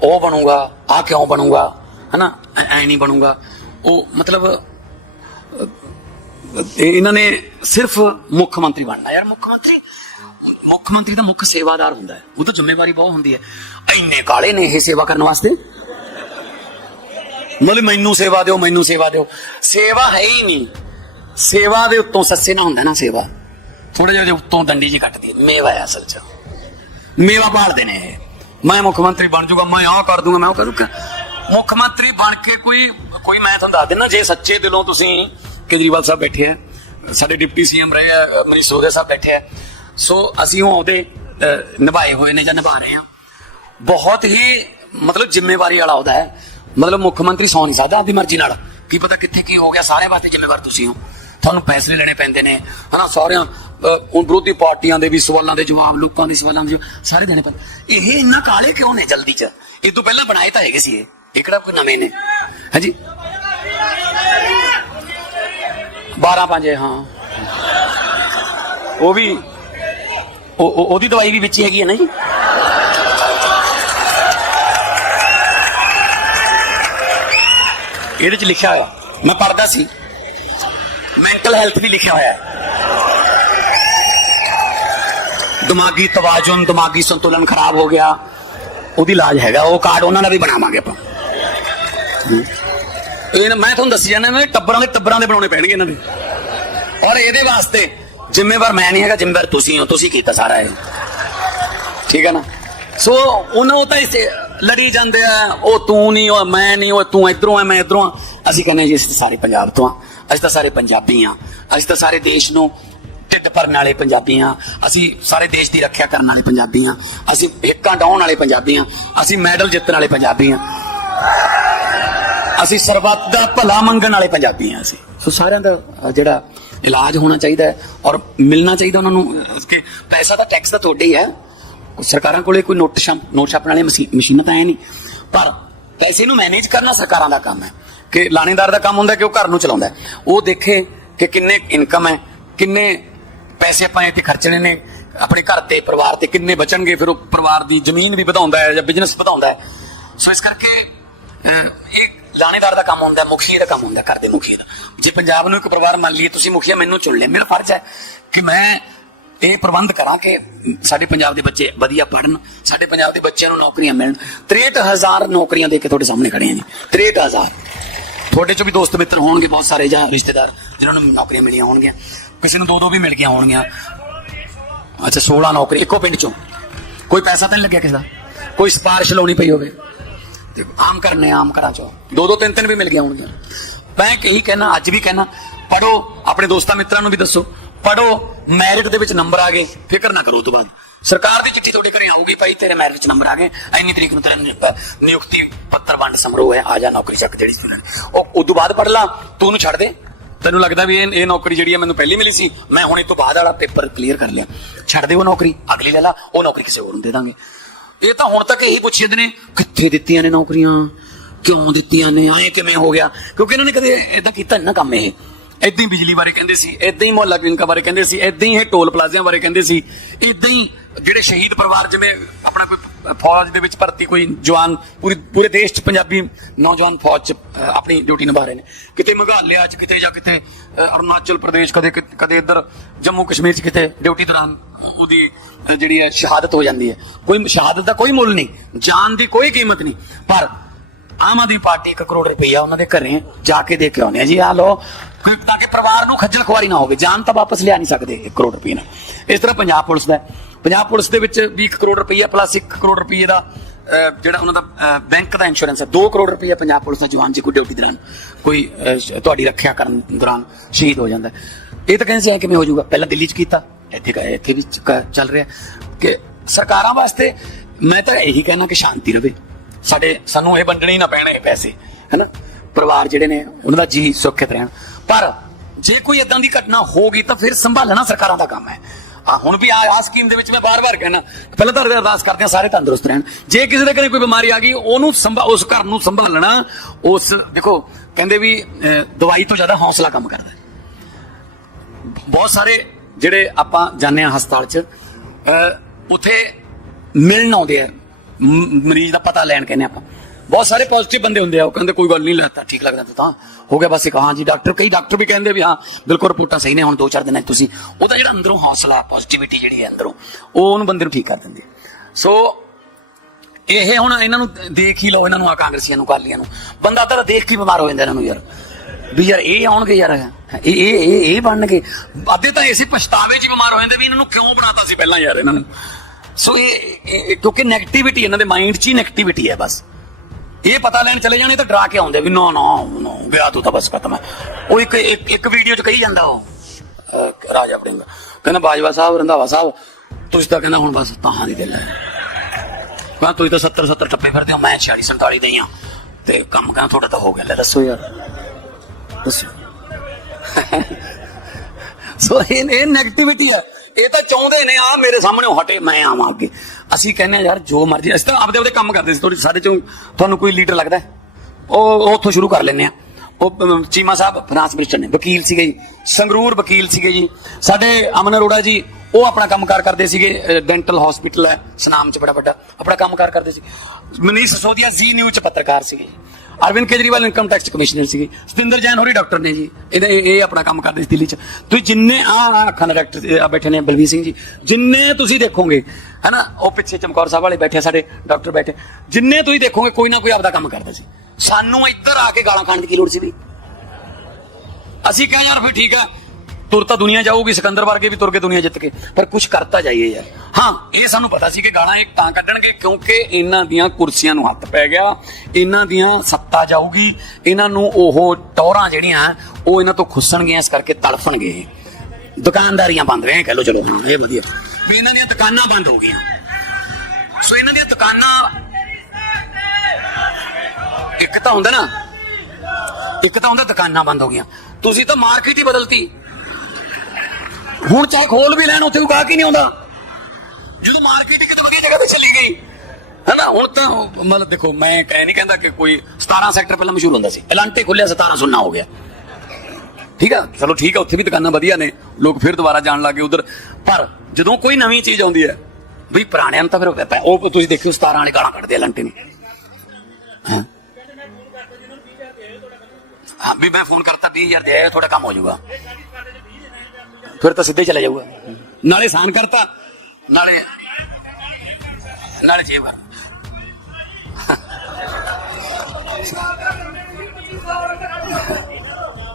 ਉਹ ਬਣੂੰਗਾ, ਆ ਕਿਉਂ ਬਣੂੰਗਾ, ਹਨਾ? ਐ ਐ ਨਹੀਂ ਬਣੂੰਗਾ। ਉਹ ਮਤਲਬ ਇਹਨਾਂ ਨੇ ਸਿਰਫ ਮੁੱਖ ਮੰਤਰੀ ਬਣਨਾ। ਯਾਰ ਮੁੱਖ ਮੰਤਰੀ ਮੁੱਖ ਮੰਤਰੀ ਦਾ ਮੁੱਖ ਸੇਵਾਦਾਰ ਹੁੰਦਾ ਹੈ। ਉਹ ਤਾਂ ਜ਼ਿੰਮੇਵਾਰੀ ਬਹੁਤ ਹੁੰਦੀ ਹੈ। ਇੰਨੇ ਕਾਲੇ ਨੇ ਇਹ ਸੇਵਾ ਕਰਨ ਵਾਸਤੇ। ਮਤਲਬ ਮੈਨੂੰ ਸੇਵਾ ਦਿਓ, ਮੈਨੂੰ ਸੇਵਾ ਦਿਓ। ਸੇਵਾ ਹੈ ਹੀ ਨਹੀਂ। ਸੇਵਾ ਦੇ ਉੱਤੋਂ ਸੱਸੇ ਨਾ ਹੁੰਦਾ ਨਾ ਸੇਵਾ। ਥੋੜਾ ਜਿਹਾ ਉੱਤੋਂ ਡੰਡੀ ਜੀ ਕੱਟਦੀ ਹੈ। ਮੇਵਾ ਹੈ ਅਸਲ 'ਚ। ਮੇਵਾ ਭਾਲਦੇ ਨੇ ਇਹ। ਮੈਂ ਮੁੱਖ ਮੰਤਰੀ ਬਣ ਜਾਊਗਾ, ਮੈਂ ਆਹ ਕਰ ਦੂੰਗਾ, ਮੈਂ ਉਹ ਕਰ ਮੁੱਖ ਮੰਤਰੀ ਬਣ ਕੇ ਕੋਈ ਕੋਈ ਮੈਂ ਤੁਹਾਨੂੰ ਦੱਸ ਦਿੰਦਾ, ਜੇ ਸੱਚੇ ਦਿਲੋਂ ਤੁਸੀਂ ਕੇਜਰੀਵਾਲ ਸਾਹਿਬ ਬੈਠੇ ਆ, ਸਾਡੇ ਡਿਪਟੀ ਸੀਐਮ ਰਹੇ ਆ, ਮਨੀਸ਼ ਸਿਸੋਦੀਆ ਸਾਹਿਬ ਬੈਠੇ ਆ, ਸੋ ਅਸੀਂ ਉਹ ਉਹਦੇ ਨਿਭਾਏ ਹੋਏ ਨੇ ਜਾਂ ਨਿਭਾ ਰਹੇ ਆ। ਬਹੁਤ ਹੀ ਮਤਲਬ ਜ਼ਿੰਮੇਵਾਰੀ ਵਾਲਾ ਉਹਦਾ ਹੈ। ਮਤਲਬ ਮੁੱਖ ਮੰਤਰੀ ਸੌ ਨਹੀਂ ਸਕਦਾ ਆਪਣੀ ਮਰਜ਼ੀ ਨਾਲ। ਕੀ ਪਤਾ ਕਿੱਥੇ ਕੀ ਹੋ ਗਿਆ ਸਾਰੇ ਵਾਸਤੇ ਜ਼ਿੰਮੇਵਾਰ ਤੁਸੀਂ ਹੋ। ਤੁਹਾਨੂੰ ਫੈਸਲੇ ਲੈਣੇ ਪੈਂਦੇ ਨੇ। ਹਨਾ, ਸਾਰਿਆਂ ਅਹ, ਹੁਣ ਵਿਰੋਧੀ ਪਾਰਟੀਆਂ ਦੇ ਵੀ ਸਵਾਲਾਂ ਦੇ ਜਵਾਬ ਲੋਕਾਂ ਦੇ ਸਵਾਲਾਂ ਦੇ ਜਵਾਬ ਸਾਰੇ ਦੇਣੇ ਪੈਂਦੇ ਇਹ ਇੰਨਾ ਕਾਲੇ ਕਿਉਂ ਨੇ ਜਲਦੀ ਚ? ਇਹ ਤੋਂ ਪਹਿਲਾਂ ਬਣਾਏ ਤਾਂ ਹੈਗੇ ਸੀ ਇਹ। ਇਹ ਕਿਹੜਾ ਕੋਈ ਨਵੇਂ ਨੇ? ਹਾਂਜੀ? 12 ਪੰਜੇ ਹਾਂ। ਉਹ ਵੀ ਉਹ- ਉਹਦੀ ਦਵਾਈ ਵੀ ਵਿੱਚ ਹੀ ਹੈਗੀ ਹੈ ਨਾ ਜੀ? ਇਹਦੇ ਚ ਲਿਖਿਆ ਹੋਇਆ ਮੈਂ ਪੜਦਾ ਸੀ। ਮੈਂਟਲ ਹੈਲਥ ਵੀ ਲਿਖਿਆ ਹੋਇਆ। ਹੈ ਦਿਮਾਗੀ ਤਵਾਜ਼ੁਨ ਦਿਮਾਗੀ ਸੰਤੁਲਨ ਖਰਾਬ ਹੋ ਗਿਆ। ਉਹਦੀ ਇਲਾਜ ਹੈਗਾ, ਉਹ ਕਾਰਡ ਉਹਨਾਂ ਦਾ ਵੀ ਬਣਾਵਾਂਗੇ ਆਪਾਂ। ਇਹ ਮੈਂ ਤੁਹਾਨੂੰ ਦੱਸੀ ਜਾਂਦਾ ਮੈਂ ਟੱਬਰਾਂ ਦੇ ਟੱਬਰਾਂ ਦੇ ਬਣਾਉਣੇ ਪੈਣਗੇ ਇਹਨਾਂ ਦੇ। ਔਰ ਇਹਦੇ ਵਾਸਤੇ ਜ਼ਿੰਮੇਵਾਰ ਮੈਂ ਨਹੀਂ ਹੈਗਾ, ਜ਼ਿੰਮੇਵਾਰ ਤੁਸੀਂ ਹੋ, ਤੁਸੀਂ ਕੀਤਾ ਸਾਰਾ ਇਹ। ਠੀਕ ਹੈ ਨਾ? ਸੋ, ਉਹਨਾਂ ਤਾਂ ਇਸੇ ਲੜੀ ਜਾਂਦੇ ਆ, ਉਹ ਤੂੰ ਨਹੀਂ, ਉਹ ਮੈਂ ਨਹੀਂ, ਉਹ ਤੂੰ ਇਧਰੋਂ ਆ, ਮੈਂ ਇਧਰੋਂ ਆ। ਅਸੀਂ ਕਹਿੰਦੇ ਜੀ, ਅਸੀਂ ਸਾਰੇ ਪੰਜਾਬ ਤੋਂ ਆ, ਅਸੀਂ ਤਾਂ ਸਾਰੇ ਪੰਜਾਬੀ ਆ, ਅਸੀਂ ਤਾਂ ਸਾਰੇ ਦੇਸ਼ ਨੂੰ ਢਿੱਡ ਭਰਨ ਵਾਲੇ ਪੰਜਾਬੀ ਹਾਂ ਅਸੀਂ ਸਾਰੇ ਦੇਸ਼ ਦੀ ਰੱਖਿਆ ਕਰਨ ਵਾਲੇ ਪੰਜਾਬੀ ਹਾਂ ਅਸੀਂ ਏਕਾਂ ਡਾਉਣ ਵਾਲੇ ਪੰਜਾਬੀ ਹਾਂ ਅਸੀਂ ਮੈਡਲ ਜਿੱਤਣ ਵਾਲੇ ਪੰਜਾਬੀ ਹਾਂ ਅਸੀਂ ਸਰਬੱਤ ਦਾ ਭਲਾ ਮੰਗਣ ਵਾਲੇ ਪੰਜਾਬੀ ਹਾਂ ਅਸੀਂ। ਸੋ ਸਾਰਿਆਂ ਦਾ ਜਿਹੜਾ ਇਲਾਜ ਹੋਣਾ ਚਾਹੀਦਾ ਹੈ ਔਰ ਮਿਲਣਾ ਚਾਹੀਦਾ ਉਹਨਾਂ ਨੂੰ ਕਿ ਪੈਸਾ ਤਾਂ ਟੈਕਸ ਦਾ ਤੁਹਾਡੇ ਹੀ ਹੈ। ਸਰਕਾਰਾਂ ਕੋਲੇ ਕੋਈ ਨੋਟ ਛਾਪ, ਨੋਟ ਛਾਪਣ ਵਾਲੀ ਮਸ਼ੀ- ਮਸ਼ੀਨਾਂ ਤਾਂ ਹੈ ਨਹੀਂ। ਪਰ ਪੈਸੇ ਨੂੰ ਮੈਨੇਜ ਕਰਨਾ ਸਰਕਾਰਾਂ ਦਾ ਕੰਮ ਹੈ। ਕਿ ਲਾਣੇਦਾਰ ਦਾ ਕੰਮ ਹੁੰਦਾ ਕਿ ਉਹ ਘਰ ਨੂੰ ਚਲਾਉਂਦਾ ਉਹ ਦੇਖੇ ਕਿ ਕਿੰਨੇ ਇਨਕਮ ਹੈ, ਕਿੰਨੇ ਪੈਸੇ ਆਪਾਂ ਇੱਥੇ ਖਰਚਣੇ ਨੇ ਆਪਣੇ ਘਰ ਤੇ ਪਰਿਵਾਰ ਤੇ ਕਿੰਨੇ ਬਚਣਗੇ ਫਿਰ ਉਹ ਪਰਿਵਾਰ ਦੀ ਜ਼ਮੀਨ ਵੀ ਵਧਾਉਂਦਾ ਹੈ ਜਾਂ ਬਿਜ਼ਨਸ ਵਧਾਉਂਦਾ ਹੈ। ਸੋ ਇਸ ਕਰਕੇ ਇਹ ਲਾਣੇਦਾਰ ਦਾ ਕੰਮ ਹੁੰਦਾ ਹੈ, ਮੁਖੀ ਦਾ ਕੰਮ ਹੁੰਦਾ ਘਰ ਦੇ ਮੁਖੀ ਦਾ। ਜੇ ਪੰਜਾਬ ਨੂੰ ਇੱਕ ਪਰਿਵਾਰ ਮੰਨ ਲਈਏ ਤੁਸੀਂ ਮੁਖੀਆ ਮੈਨੂੰ ਚੁਣ ਲਿਆ ਮੇਰਾ ਫਰਜ਼ ਹੈ ਕਿ ਮੈਂ ਇਹ ਪ੍ਰਬੰਧ ਕਰਾਂ ਕਿ ਸਾਡੇ ਪੰਜਾਬ ਦੇ ਬੱਚੇ ਵਧੀਆ ਪੜ੍ਹਨ ਸਾਡੇ ਪੰਜਾਬ ਦੇ ਬੱਚਿਆਂ ਨੂੰ ਨੌਕਰੀਆਂ ਮਿਲਣ। 63000 ਨੌਕਰੀਆਂ ਦੇ ਕੇ ਤੁਹਾਡੇ ਸਾਹਮਣੇ ਖੜੇ ਹਾਂ ਜੀ। 63000 ਤੁਹਾਡੇ ਚੋਂ ਵੀ ਦੋਸਤ ਮਿੱਤਰ ਹੋਣਗੇ ਬਹੁਤ ਸਾਰੇ ਜਾਂ ਰਿਸ਼ਤੇਦਾਰ, ਜਿਨ੍ਹਾਂ ਨੂੰ ਨੌਕਰੀਆਂ ਮਿਲੀਆਂ ਹੋਣਗੀਆਂ। ਕਿਸੇ ਨੂੰ ਦੋ ਦੋ ਵੀ ਮਿਲ ਗਈਆਂ ਹੋਣਗੀਆਂ। ਅੱਛਾ 16 ਨੌਕਰੀ ਇੱਕੋ ਪਿੰਡ ਚੋਂ। ਕੋਈ ਪੈਸਾ ਤਾਂ ਨਹੀਂ ਲੱਗਿਆ ਕਿਸੇ ਦਾ? ਕੋਈ ਸਪਾਰਸ਼ ਲਾਉਣੀ ਪਈ ਹੋਵੇ। ਤੇ ਆਮ ਕਰਨੇ ਆਮ ਘਰਾਂ ਚੋਂ। ਦੋ ਦੋ ਤਿੰਨ ਤਿੰਨ ਵੀ ਮਿਲ ਗਈਆਂ ਹੋਣਗੀਆਂ। ਮੈਂ ਕਹੀ ਕਹਿਣਾ, ਅੱਜ ਵੀ ਕਹਿਣਾ ਪੜੋ ਆਪਣੇ ਦੋਸਤਾਂ ਮਿੱਤਰਾਂ ਨੂੰ ਵੀ ਦੱਸੋ। ਪੜੋ ਮੈਰਿਟ ਦੇ ਵਿੱਚ ਨੰਬਰ ਆ ਗਏ, ਫਿਕਰ ਨਾ ਕਰੋ ਉਹ ਤੋਂ ਬਾਅਦ। ਸਰਕਾਰ ਦੀ ਚਿੱਠੀ ਤੁਹਾਡੇ ਘਰੇ ਆਊਗੀ ਭਾਈ, ਤੇਰੇ ਮੈਰਿਟ ਵਿੱਚ ਨੰਬਰ ਆ ਗਏ। ਇੰਨੀ ਤਰੀਕ ਨੂੰ ਤੇਰਾ ਨਿਯੁਕਤੀ ਪੱਤਰ ਵੰਡ ਸਮਾਰੋਹ ਹੈ ਆ ਜਾ ਨੌਕਰੀ ਚੱਕ ਜਿਹੜੀ ਸੀ ਉਹ ਉਦੋਂ ਬਾਅਦ ਪੜ ਲਾ, ਤੂੰ ਉਹਨੂੰ ਛੱਡ ਦੇ। ਤੈਨੂੰ ਲੱਗਦਾ ਵੀ ਇਹ ਇਹ ਨੌਕਰੀ ਜਿਹੜੀ ਹੈ ਮੈਨੂੰ ਪਹਿਲੀ ਮਿਲੀ ਸੀ, ਮੈਂ ਹੁਣ ਇਹ ਤੋਂ ਬਾਅਦ ਵਾਲਾ ਪੇਪਰ ਕਲੀਅਰ ਕਰ ਲਿਆ। ਛੱਡ ਦੇ ਉਹ ਨੌਕਰੀ, ਅਗਲੀ ਲੈ ਲਾ, ਉਹ ਨੌਕਰੀ ਕਿਸੇ ਹੋਰ ਨੂੰ ਦੇ ਦਾਂਗੇ। ਇਹ ਤਾਂ ਹੁਣ ਤੱਕ ਇਹੀ ਪੁੱਛੀ ਜਾਂਦੇ ਨੇ, ਕਿੱਥੇ ਦਿੱਤੀਆਂ ਨੇ ਨੌਕਰੀਆਂ? ਕਿਉਂ ਦਿੱਤੀਆਂ ਨੇ? ਐ ਕਿਵੇਂ ਹੋ ਗਿਆ? ਕਿਉਂਕਿ ਇਹਨਾਂ ਨੇ ਕਦੇ ਇਦਾਂ ਕੀਤਾ ਨਾ ਕੰਮ ਇਹ। ਇਦਾਂ ਹੀ ਬਿਜਲੀ ਬਾਰੇ ਕਹਿੰਦੇ ਸੀ ਇਦਾਂ ਹੀ ਮੁਹੱਲਾ ਕਲੀਨਿਕਾਂ ਬਾਰੇ ਕਹਿੰਦੇ ਸੀ ਇਦਾਂ ਹੀ ਇਹ ਟੋਲ ਪਲਾਜ਼ਿਆਂ ਬਾਰੇ ਕਹਿੰਦੇ ਸੀ ਇਦਾਂ ਹੀ ਜਿਹੜੇ ਸ਼ਹੀਦ ਪਰਿਵਾਰ ਜਿਵੇਂ ਆਪਣਾ ਕੋਈ ਫੌਜ ਦੇ ਵਿੱਚ ਭਰਤੀ ਕੋਈ ਜਵਾਨ ਪੂਰੀ, ਪੂਰੇ ਦੇਸ਼ 'ਚ ਪੰਜਾਬੀ ਨੌਜਵਾਨ ਫੌਜ 'ਚ ਆਪਣੀ ਡਿਊਟੀ ਨਿਭਾ ਰਹੇ ਨੇ। ਕਿਤੇ ਮੇਘਾਲਿਆ 'ਚ ਕਿਤੇ ਜਾਂ ਕਿਤੇ ਅਰੁਣਾਚਲ ਪ੍ਰਦੇਸ਼ ਕਦੇ ਕਦੇ ਇੱਧਰ ਜੰਮੂ ਕਸ਼ਮੀਰ 'ਚ ਕਿਤੇ ਡਿਊਟੀ ਦੌਰਾਨ ਉਹਦੀ ਜਿਹੜੀ ਹੈ ਸ਼ਹਾਦਤ ਹੋ ਜਾਂਦੀ ਹੈ। ਕੋਈ ਸ਼ਹਾਦਤ ਦਾ ਕੋਈ ਮੁੱਲ ਨਹੀਂ, ਜਾਨ ਦੀ ਕੋਈ ਕੀਮਤ ਨਹੀਂ। ਪਰ ਆਮ ਆਦਮੀ ਪਾਰਟੀ 1 ਕਰੋੜ ਰੁਪਈਆ ਉਹਨਾਂ ਦੇ ਘਰੇ ਜਾ ਕੇ ਦੇ ਕੇ ਆਉਂਦੇ ਆ ਜੀ ਆ ਲੋ ਤਾਂ ਕਿ ਪਰਿਵਾਰ ਨੂੰ ਖੱਜਲ ਖੁਆਰੀ ਨਾ ਹੋਵੇ। ਜਾਨ ਤਾਂ ਵਾਪਸ ਲਿਆ ਨਹੀਂ ਸਕਦੇ 1 ਕਰੋੜ ਰੁਪਏ ਨਾਲ। ਇਸ ਤਰ੍ਹਾਂ ਪੰਜਾਬ ਪੁਲਿਸ ਦਾ ਪੰਜਾਬ ਪੁਲਿਸ ਦੇ ਵਿੱਚ ਵੀ 1 ਕਰੋੜ ਰੁਪਈਆ ਪਲੱਸ 1 ਕਰੋੜ ਰੁਪਏ ਦਾ ਜਿਹੜਾ ਉਹਨਾਂ ਦਾ ਬੈਂਕ ਦਾ ਇੰਸ਼ੋਰੈਂਸ ਹੈ। 2 ਕਰੋੜ ਰੁਪਈਆ ਪੰਜਾਬ ਪੁਲਿਸ ਦਾ ਜਵਾਨ ਜੀ ਕੋਈ ਡਿਊਟੀ ਦੌਰਾਨ ਕੋਈ ਤੁਹਾਡੀ ਰੱਖਿਆ ਕਰਨ ਦੌਰਾਨ ਸ਼ਹੀਦ ਹੋ ਜਾਂਦਾ ਇਹ ਤਾਂ ਕਹਿੰਦੇ ਸੀ ਐਂ ਕਿਵੇਂ ਹੋ ਜਾਊਗਾ? ਪਹਿਲਾਂ ਦਿੱਲੀ 'ਚ ਕੀਤਾ, ਇੱਥੇ ਇੱਥੇ ਵੀ ਚੱਲ ਰਿਹਾ। ਕਿ ਸਰਕਾਰਾਂ ਵਾਸਤੇ ਮੈਂ ਤਾਂ ਇਹੀ ਕਹਿਣਾ ਕਿ ਸ਼ਾਂਤੀ ਰਵੇ। ਸਾਡੇ, ਸਾਨੂੰ ਇਹ ਵੰਡਣੇ ਹੀ ਨਾ ਪੈਣ ਪੈਸੇ, ਹੈਨਾ? ਪਰਿਵਾਰ ਜਿਹੜੇ ਨੇ, ਉਹਨਾਂ ਦਾ ਜੀ ਸੁਰੱਖਿਅਤ ਰਹਿਣ। ਪਰ ਜੇ ਕੋਈ ਇਦਾਂ ਦੀ ਘਟਨਾ ਹੋ ਗਈ ਤਾਂ ਫਿਰ ਸੰਭਾਲਣਾ ਸਰਕਾਰਾਂ ਦਾ ਕੰਮ ਹੈ। ਆ ਹੁਣ ਵੀ ਆ ਆ ਸਕੀਮ ਦੇ ਵਿੱਚ ਮੈਂ ਬਾਰ-ਬਾਰ ਕਹਿਣਾ ਪਹਿਲਾਂ ਤਾਂ ਅਰਦਾਸ ਕਰਦੇ ਆ ਸਾਰੇ ਤੰਦਰੁਸਤ ਰਹਿਣ। ਜੇ ਕਿਸੇ ਦੇ ਘਰੇ ਕੋਈ ਬਿਮਾਰੀ ਆ ਗਈ ਉਹਨੂੰ ਉਸ ਘਰ ਨੂੰ ਸੰਭਾਲਣਾ ਉਸ ਦੇਖੋ ਕਹਿੰਦੇ ਵੀ ਦਵਾਈ ਤੋਂ ਜ਼ਿਆਦਾ ਹੌਸਲਾ ਕੰਮ ਕਰਦਾ। ਬਹੁਤ ਸਾਰੇ ਜਿਹੜੇ ਆਪਾਂ ਜਾਂਦੇ ਆ ਹਸਪਤਾਲ 'ਚ ਅਹ, ਉੱਥੇ ਮਿਲਣ ਆਉਂਦੇ ਆ। ਮਰੀਜ਼ ਦਾ ਪਤਾ ਲੈਣ ਕਹਿੰਦੇ ਆਪਾਂ। ਬਹੁਤ ਸਾਰੇ ਪੋਜ਼ਿਟਿਵ ਬੰਦੇ ਹੁੰਦੇ ਆ, ਉਹ ਕਹਿੰਦੇ ਕੋਈ ਗੱਲ ਨਹੀਂ ਲੱਗਦਾ ਠੀਕ ਲੱਗਦਾ ਤਾਂ ਹੋ ਗਿਆ ਬਸ ਇੱਕ, ਹਾਂ ਜੀ ਡਾਕਟਰ ਕਈ ਡਾਕਟਰ ਵੀ ਕਹਿੰਦੇ ਵੀ ਹਾਂ, ਬਿਲਕੁਲ ਰਿਪੋਰਟਾਂ ਸਹੀ ਨੇ, ਹੁਣ 2-4 ਦਿਨਾਂ 'ਚ ਤੁਸੀਂ। ਉਹਦਾ ਜਿਹੜਾ ਅੰਦਰੋਂ ਹੌਸਲਾ ਪੋਜ਼ਿਟਿਵਿਟੀ ਜਿਹੜੀ ਹੈ ਅੰਦਰੋਂ, ਉਹ ਉਹਨੂੰ ਬੰਦੇ ਨੂੰ ਠੀਕ ਕਰ ਦਿੰਦੀ ਸੋ ਇਹ ਹੁਣ ਇਹਨਾਂ ਨੂੰ ਦੇਖ ਹੀ ਲਓ, ਇਹਨਾਂ ਨੂੰ ਆ ਕਾਂਗਰਸੀਆਂ ਨੂੰ ਕਾਲੀਆਂ ਨੂੰ। ਬੰਦਾ ਤਾਂ ਦੇਖ ਕੇ ਬਿਮਾਰ ਹੋ ਜਾਂਦਾ ਇਹਨਾਂ ਨੂੰ ਯਾਰ। ਵੀ ਯਾਰ ਇਹ ਆਉਣਗੇ ਯਾਰ। ਇਹ ਇਹ ਇਹ ਇਹ ਬਣਨਗੇ। ਅੱਧੇ ਤਾਂ ਇਸੇ ਪਛਤਾਵੇ 'ਚ ਬਿਮਾਰ ਹੋ ਜਾਂਦੇ ਵੀ ਇਹਨਾਂ ਨੂੰ ਕਿਉਂ ਬਣਾਤਾ ਸੀ ਪਹਿਲਾਂ ਯਾਰ ਇਹਨਾਂ ਨੂੰ। ਸੋ ਇਹ, ਇਹ- ਕਿਉਂਕਿ 네ਗੇਟਿਵਿਟੀ ਇਹਨਾਂ ਦੇ ਮਾਈਂਡ 'ਚ ਹੀ 네ਗੇਟਿਵਿਟੀ ਹੈ ਬਸ। ਇਹ ਪਤਾ ਲੈਣ ਚਲੇ ਜਾਣੇ ਤਾਂ ਡਰਾ ਕੇ ਆਉਂਦੇ ਵੀ ਨਾ ਨਾ ਨਾ ਗਿਆ ਤੂੰ ਤਾਂ ਬਸ ਖਤਮ ਹੈ। ਉਹ ਇੱਕ ਇੱਕ ਵੀਡੀਓ 'ਚ ਕਹੀ ਜਾਂਦਾ ਉਹ ਰਾਜਾ ਵੜਿੰਗ। ਕਹਿੰਦਾ ਬਾਜਵਾ ਸਾਹਿਬ, ਰੰਧਾਵਾ ਸਾਹਿਬ, ਤੁਸੀਂ ਤਾਂ ਕਹਿੰਦਾ ਹੁਣ ਬਸ ਤਾਹਾਂ ਦੀ ਦਿਲ ਹੈ। ਮੈਂ ਤੁਸੀਂ ਤਾਂ 70 70 ਟੱਪੇ ਫਿਰਦੇ ਹੋ, ਮੈਂ 46 47 ਦੇ ਆ ਤੇ ਕੰਮ ਕਹਿੰਦਾ ਤੁਹਾਡਾ ਤਾਂ ਹੋ ਗਿਆ, ਲੈ ਦੱਸੋ ਯਾਰ। ਦੱਸੋ। ਸੋ ਇਹ ਇਹ ਹੈ। ਇਹ ਤਾਂ ਚਾਹੁੰਦੇ ਨੇ ਆ ਮੇਰੇ ਸਾਹਮਣੇ ਹਟੇ, ਮੈਂ ਆਵਾਂ ਅੱਗੇ। ਅਸੀਂ ਕਹਿੰਦੇ ਯਾਰ, ਜੋ ਮਰਜ਼ੀ, ਅਸੀਂ ਤਾਂ ਆਪਦੇ ਆਪਦੇ ਕੰਮ ਕਰਦੇ ਸੀ, ਤੁਹਾਡੇ ਸਾਡੇ ਚੋਂ ਤੁਹਾਨੂੰ ਕੋਈ ਲੀਡਰ ਲੱਗਦਾ ਉਹ ਉੱਥੋਂ ਸ਼ੁਰੂ ਕਰ ਲੈਂਦੇ ਆ ਉਹ ਚੀਮਾ ਸਾਹਿਬ ਫਾਈਨਾਂਸ ਮਿਨਿਸਟਰ ਨੇ, ਵਕੀਲ ਸੀਗੇ ਜੀ, ਸੰਗਰੂਰ ਵਕੀਲ ਸੀਗੇ ਜੀ। ਸਾਡੇ ਅਮਨ ਅਰੋੜਾ ਜੀ, ਉਹ ਆਪਣਾ ਕੰਮਕਾਰ ਕਰਦੇ ਸੀਗੇ ਡੈਂਟਲ ਹਸਪੀਟਲ ਹੈ, ਸਨਾਮ ਚ ਬੜਾ ਵੱਡਾ, ਆਪਣਾ ਕੰਮਕਾਰ ਕਰਦੇ ਸੀ। ਮਨੀਸ਼ ਸੋਦੀਆ ਜੀ ਨਿਊਜ਼ ਚ ਪੱਤਰਕਾਰ ਸੀਗੇ Arvind Kejriwal income tax commissioner ਸੀਗੇ। ਸਤਿੰਦਰ ਜੈਨ ਹੋਰੀ ਡਾਕਟਰ ਨੇ ਜੀ। ਇਹਦੇ ਇਹ ਆਪਣਾ ਕੰਮ ਕਰਦੇ ਸੀ ਦਿੱਲੀ ਚ। ਤੁਸੀਂ ਜਿੰਨੇ ਆ ਅੱਖਾਂ ਦੇ ਡਾਕਟਰ ਬੈਠੇ ਨੇ ਬਲਵੀਰ ਸਿੰਘ ਜੀ, ਜਿੰਨੇ ਤੁਸੀਂ ਦੇਖੋਗੇ, ਹੈਨਾ, ਉਹ ਪਿੱਛੇ ਚਮਕੌਰ ਸਾਹਿਬ ਵਾਲੇ ਬੈਠੇ ਸਾਡੇ ਡਾਕਟਰ ਬੈਠੇ। ਜਿੰਨੇ ਤੁਸੀਂ ਦੇਖੋਗੇ, ਕੋਈ ਨਾ ਕੋਈ ਆਪਦਾ ਕੰਮ ਕਰਦਾ ਸੀ। ਸਾਨੂੰ ਇੱਧਰ ਆ ਕੇ ਗਾਲਾਂ ਖਾਣ ਦੀ ਕੀ ਲੋੜ ਸੀ ਵੀ? ਅਸੀਂ ਕਿਹਾ, ਯਾਰ ਫਿਰ ਠੀਕ ਆ। ਤੁਰ ਤਾਂ ਦੁਨੀਆ ਜਾਊਗੀ, ਸਿਕੰਦਰ ਵਰਗੇ ਵੀ ਤੁਰ ਕੇ ਦੁਨੀਆ ਜਿੱਤ ਕੇ। ਪਰ ਕੁਝ ਕਰਤਾ ਜਾਈਏ ਯਾਰ। ਹਾਂ, ਇਹ ਸਾਨੂੰ ਪਤਾ ਸੀ ਕਿ ਗਾਲਾਂ ਇਹ ਤਾਂ ਕੱਢਣਗੇ ਕਿਉਂਕਿ ਇਹਨਾਂ ਦੀਆਂ ਕੁਰਸੀਆਂ ਨੂੰ ਹੱਥ ਪੈ ਗਿਆ। ਇਹਨਾਂ ਦੀਆਂ ਸੱਤਾ ਜਾਊਗੀ। ਇਹਨਾਂ ਨੂੰ ਉਹ ਟੌਰਾਂ ਜਿਹੜੀਆਂ, ਉਹ ਇਹਨਾਂ ਤੋਂ ਖੁੱਸਣਗੀਆਂ, ਇਸ ਕਰਕੇ ਤੜਫਣਗੇ ਦੁਕਾਨਦਾਰੀਆਂ ਬੰਦ ਰਹੇ ਕਹਿ ਲੋ ਚਲੋ, ਹਾਂ, ਇਹ ਵਧੀਆ। ਵੀ ਇਹਨਾਂ ਦੀਆਂ ਦੁਕਾਨਾਂ ਬੰਦ ਹੋ ਗਈਆਂ। ਸੋ ਇਹਨਾਂ ਦੀਆਂ ਦੁਕਾਨਾਂ, ਇੱਕ ਤਾਂ ਹੁੰਦਾ ਨਾ, ਇੱਕ ਤਾਂ ਹੁੰਦਾ ਦੁਕਾਨਾਂ ਬੰਦ ਹੋ ਗਈਆਂ। ਤੁਸੀਂ ਤਾਂ ਮਾਰਕੀਟ ਹੀ ਬਦਲਤੀ। ਹੁਣ ਚਾਹੇ ਖੋਲ ਵੀ ਲੈਣ, ਉੱਥੇ ਕੋਈ ਗਾਹਕ ਹੀ ਨਹੀਂ ਆਉਂਦਾ। ਜਦੋਂ ਮਾਰਕੀਟ ਕਿਤੇ ਵਧੀਆ ਜਗ੍ਹਾ ਤੇ ਚਲੀ ਗਈ, ਹਨਾ, ਹੁਣ ਤਾਂ ਮਤਲਬ ਦੇਖੋ, ਮੈਂ ਕਹਿ ਨਹੀਂ ਕਹਿੰਦਾ ਕਿ ਕੋਈ 17 ਸੈਕਟਰ ਪਹਿਲਾਂ ਮਸ਼ਹੂਰ ਹੁੰਦਾ ਸੀ। ਐਲਾਂਟੇ ਖੁੱਲਿਆ 17 ਸੁਣਨਾ ਹੋ ਗਿਆ। ਠੀਕ ਆ? ਚਲੋ ਠੀਕ ਆ, ਉੱਥੇ ਵੀ ਦੁਕਾਨਾਂ ਵਧੀਆ ਨੇ, ਲੋਕ ਫਿਰ ਦੁਬਾਰਾ ਜਾਣ ਲੱਗੇ ਉਧਰ। ਪਰ ਜਦੋਂ ਕੋਈ ਨਵੀਂ ਚੀਜ਼ ਆਉਂਦੀ ਹੈ ਵੀ ਪੁਰਾਣਿਆਂ ਨੂੰ ਤਾਂ ਫਿਰ ਪੈ- ਉਹ ਤੁਸੀਂ ਦੇਖਿਓ 17 ਵਾਲੇ ਗਾਲਾਂ ਕੱਢਦੇ ਆ ਐਲਾਂਟੇ ਨੂੰ। ਹੈਂ? ਹਾਂ ਵੀ ਮੈਂ ਫੋਨ ਕਰਤਾ 20000 ਦੇ ਆਇਆ ਥੋੜਾ ਕੰਮ ਹੋ ਜਾਊਗਾ। ਫਿਰ ਤਾਂ ਸਿੱਧੇ ਚਲੇ ਜਾਊਗਾ। ਨਾਲੇ ਸਾਨ ਕਰਤਾ। ਨਾਲੇ ਨਾਲੇ ਜੇਬ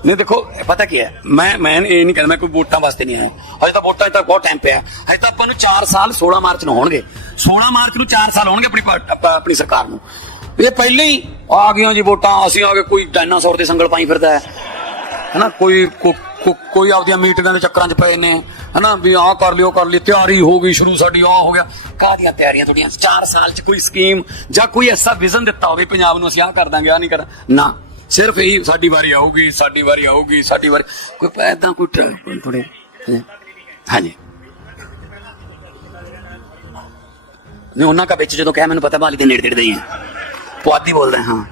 ਨਹੀਂ ਦੇਖੋ, ਪਤਾ ਕੀ ਹੈ? ਮੈਂ ਮੈਂ ਇਹ ਨਹੀਂ ਕਹਿੰਦਾ ਮੈਂ ਕੋਈ ਵੋਟਾਂ ਵਾਸਤੇ ਨਹੀਂ ਆਇਆ। ਅਜੇ ਤਾਂ ਵੋਟਾਂ ਤਾਂ ਬਹੁਤ ਟਾਈਮ ਪਿਆ। ਹਜੇ ਤਾਂ ਆਪਾਂ ਨੂੰ 4 ਸਾਲ 16 ਮਾਰਚ ਨੂੰ ਹੋਣਗੇ। 16 ਮਾਰਚ ਨੂੰ 4 ਸਾਲ ਹੋਣਗੇ ਆਪਣੀ ਆਪਣੀ ਸਰਕਾਰ ਨੂੰ। ਇਹ ਪਹਿਲੇ ਹੀ ਆ ਗਈਆਂ ਜੀ ਵੋਟਾਂ। ਅਸੀਂ ਆ ਗਏ ਕੋਈ ਡਾਇਨਾਸੌਰ ਦੇ ਸੰਗਲ ਪਾਈ ਫਿਰਦਾ ਹੈ। ਹਨਾ, ਕੋਈ ਕੋਈ ਆਪਦੀਆਂ ਮੀਟਿੰਗਾਂ ਦੇ ਚੱਕਰਾਂ 'ਚ ਪਏ ਨੇ, ਹਨਾ, ਵੀ ਆਹ ਕਰ ਲਿਓ, ਕਰ ਲਈ ਤਿਆਰੀ ਹੋ ਗਈ ਸ਼ੁਰੂ ਸਾਡੀ, ਆਹ ਹੋ ਗਿਆ। ਕਾਹਦੀਆਂ ਤਿਆਰੀਆਂ ਤੁਹਾਡੀਆਂ? 4 ਸਾਲ 'ਚ ਕੋਈ ਸਕੀਮ ਜਾਂ ਕੋਈ ਐਸਾ ਵਿਜ਼ਨ ਦਿੱਤਾ ਹੋਵੇ ਪੰਜਾਬ ਨੂੰ ਅਸੀਂ ਆਹ ਕਰ ਦਾਂਗੇ, ਆਹ ਨਹੀਂ ਕਰ ਨਾ। ਸਿਰਫ ਇਹੀ ਸਾਡੀ ਵਾਰੀ ਆਊਗੀ, ਸਾਡੀ ਵਾਰੀ ਆਊਗੀ, ਸਾਡੀ ਵਾਰੀ ਕੋਈ ਐਦਾਂ ਕੋਈ ਥੋੜੇ ਹਾਂਜੀ। ਨਹੀਂ, ਉਹਨਾਂ ਕਾ ਵਿੱਚ ਜਦੋਂ ਕਿਹਾ, ਮੈਨੂੰ ਪਤਾ ਬਾਲੀ ਦੇ ਨੇੜੇ ਨੇੜੇ ਦੇ ਹੀ ਹੈ। ਪੁਆਧੀ ਬੋਲਦਾ, ਹਾਂ।